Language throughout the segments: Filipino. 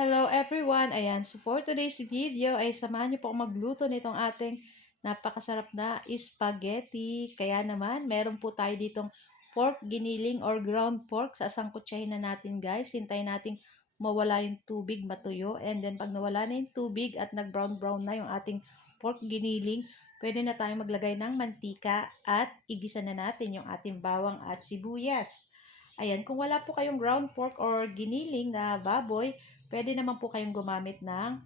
Hello everyone! Ayan, so for today's video ay samahan niyo po akong magluto nitong ating napakasarap na spaghetti. Kaya naman, meron po tayo ditong pork giniling or ground pork. Sasangkutsahin na natin guys. Hintayin natin mawala yung tubig, matuyo. And then pag nawala na yung tubig at nag-brown-brown na yung ating pork giniling, pwede na tayong maglagay ng mantika at igisa na natin yung ating bawang at sibuyas. Ayan, kung wala po kayong ground pork or giniling na baboy, pwede naman po kayong gumamit ng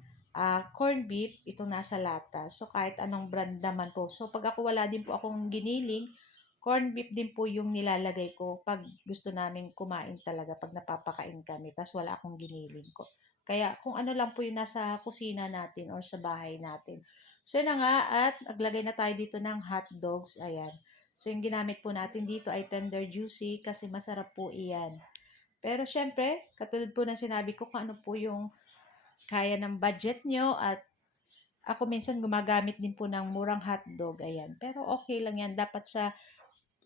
corned beef, itong nasa lata. So, kahit anong brand naman po. So, pag ako wala din po akong giniling, corned beef din po yung nilalagay ko pag gusto namin kumain talaga, pag napapakain kami, tas wala akong giniling ko. Kaya, kung ano lang po yung nasa kusina natin or sa bahay natin. So, yun na nga, at naglagay na tayo dito ng hot dogs. Ayan. So, yung ginamit po natin dito ay tender juicy kasi masarap po iyan. Pero syempre, katulad po ng sinabi ko, kung ano po yung kaya ng budget nyo, at ako minsan gumagamit din po ng murang hotdog, ayan. Pero okay lang yan, dapat sa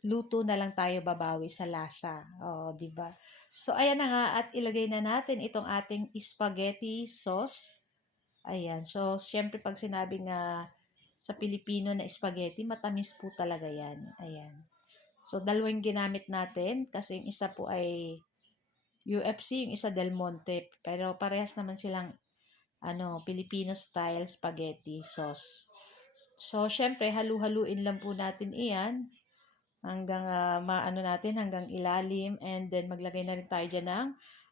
luto na lang tayo babawi sa lasa. O, di ba? So, ayan na nga, at ilagay na natin itong ating spaghetti sauce. Ayan. So, syempre pag sinabi nga sa Pilipino na spaghetti, matamis po talaga yan. Ayan. So, dalawang ginamit natin kasi yung isa po ay UFC, yung isa Del Monte. Pero parehas naman silang Filipino style spaghetti sauce. So, syempre, halu-haluin lang po natin iyan hanggang maano natin, hanggang ilalim. And then, maglagay na rin tayo dyan ng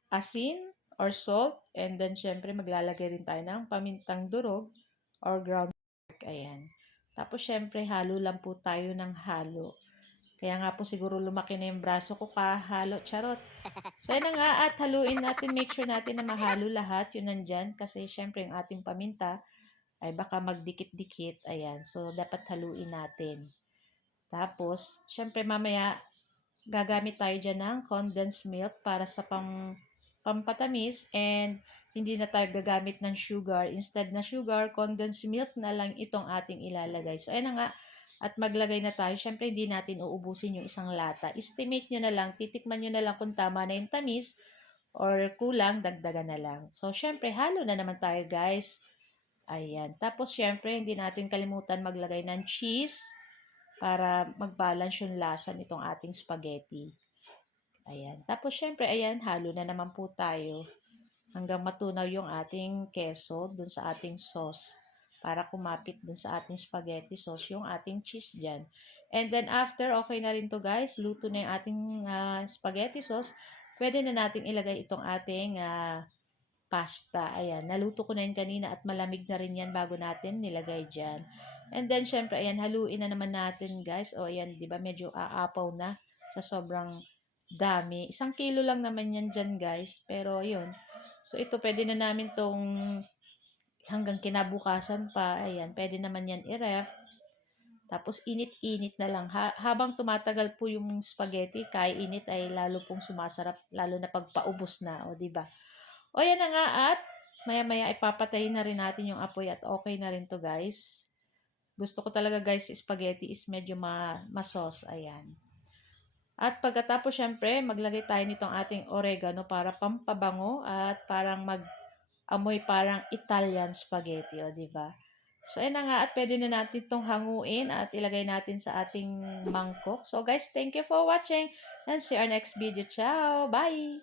asin or salt. And then, syempre, maglalagay rin tayo ng pamintang durog or ground pork. Ayan. Tapos, syempre, halo lang po tayo ng halo. Kaya nga po siguro lumaki na yung braso ko kahalo, charot. So, yun na nga, at haluin natin, make sure natin na mahalo lahat, yun nandyan, kasi syempre yung ating paminta ay baka magdikit-dikit, ayan. So, dapat haluin natin. Tapos, syempre mamaya, gagamit tayo dyan ng condensed milk para sa pampatamis, and hindi na tayo gagamit ng sugar. Instead na sugar, condensed milk na lang itong ating ilalagay. So, ayun na nga, at maglagay na tayo. Syempre, hindi natin uubusin yung isang lata. Estimate nyo na lang, titikman nyo na lang kung tama na yung tamis or kulang, dagdagan na lang. So, syempre, halo na naman tayo, guys. Ayan. Tapos, syempre, hindi natin kalimutan maglagay ng cheese para mag-balance yung lasa nitong ating spaghetti. Ayan. Tapos, syempre, ayan, halo na naman po tayo hanggang matunaw yung ating keso dun sa ating sauce para kumapit dun sa ating spaghetti sauce yung ating cheese dyan. And then, after, okay na rin to guys. Luto na yung ating spaghetti sauce. Pwede na natin ilagay itong ating pasta. Ayan, naluto ko na yun kanina at malamig na rin yan bago natin nilagay dyan. And then, syempre, ayan, haluin na naman natin, guys. O, ayan, di ba, medyo aapaw na sa sobrang dami. 1 kilo lang naman yan dyan, guys. Pero, yun. So, ito, pwede na namin tong hanggang kinabukasan pa. Ayan, pwede naman yan i-ref. Tapos, init-init na lang. Habang tumatagal po yung spaghetti, kaya init ay lalo pong sumasarap, lalo na pagpaubos na, o, di ba? O, yan na nga, at maya-maya ipapatayin na rin natin yung apoy at okay na rin to, guys. Gusto ko talaga, guys, spaghetti is medyo masos. Ayan. At pagkatapos, syempre, maglagay tayo nitong ating oregano para pampabango at parang mag-amoy parang Italian spaghetti, o, diba? So, ayun na nga, at pwede na natin itong hanguin at ilagay natin sa ating mangkok. So, guys, thank you for watching and see our next video. Ciao! Bye!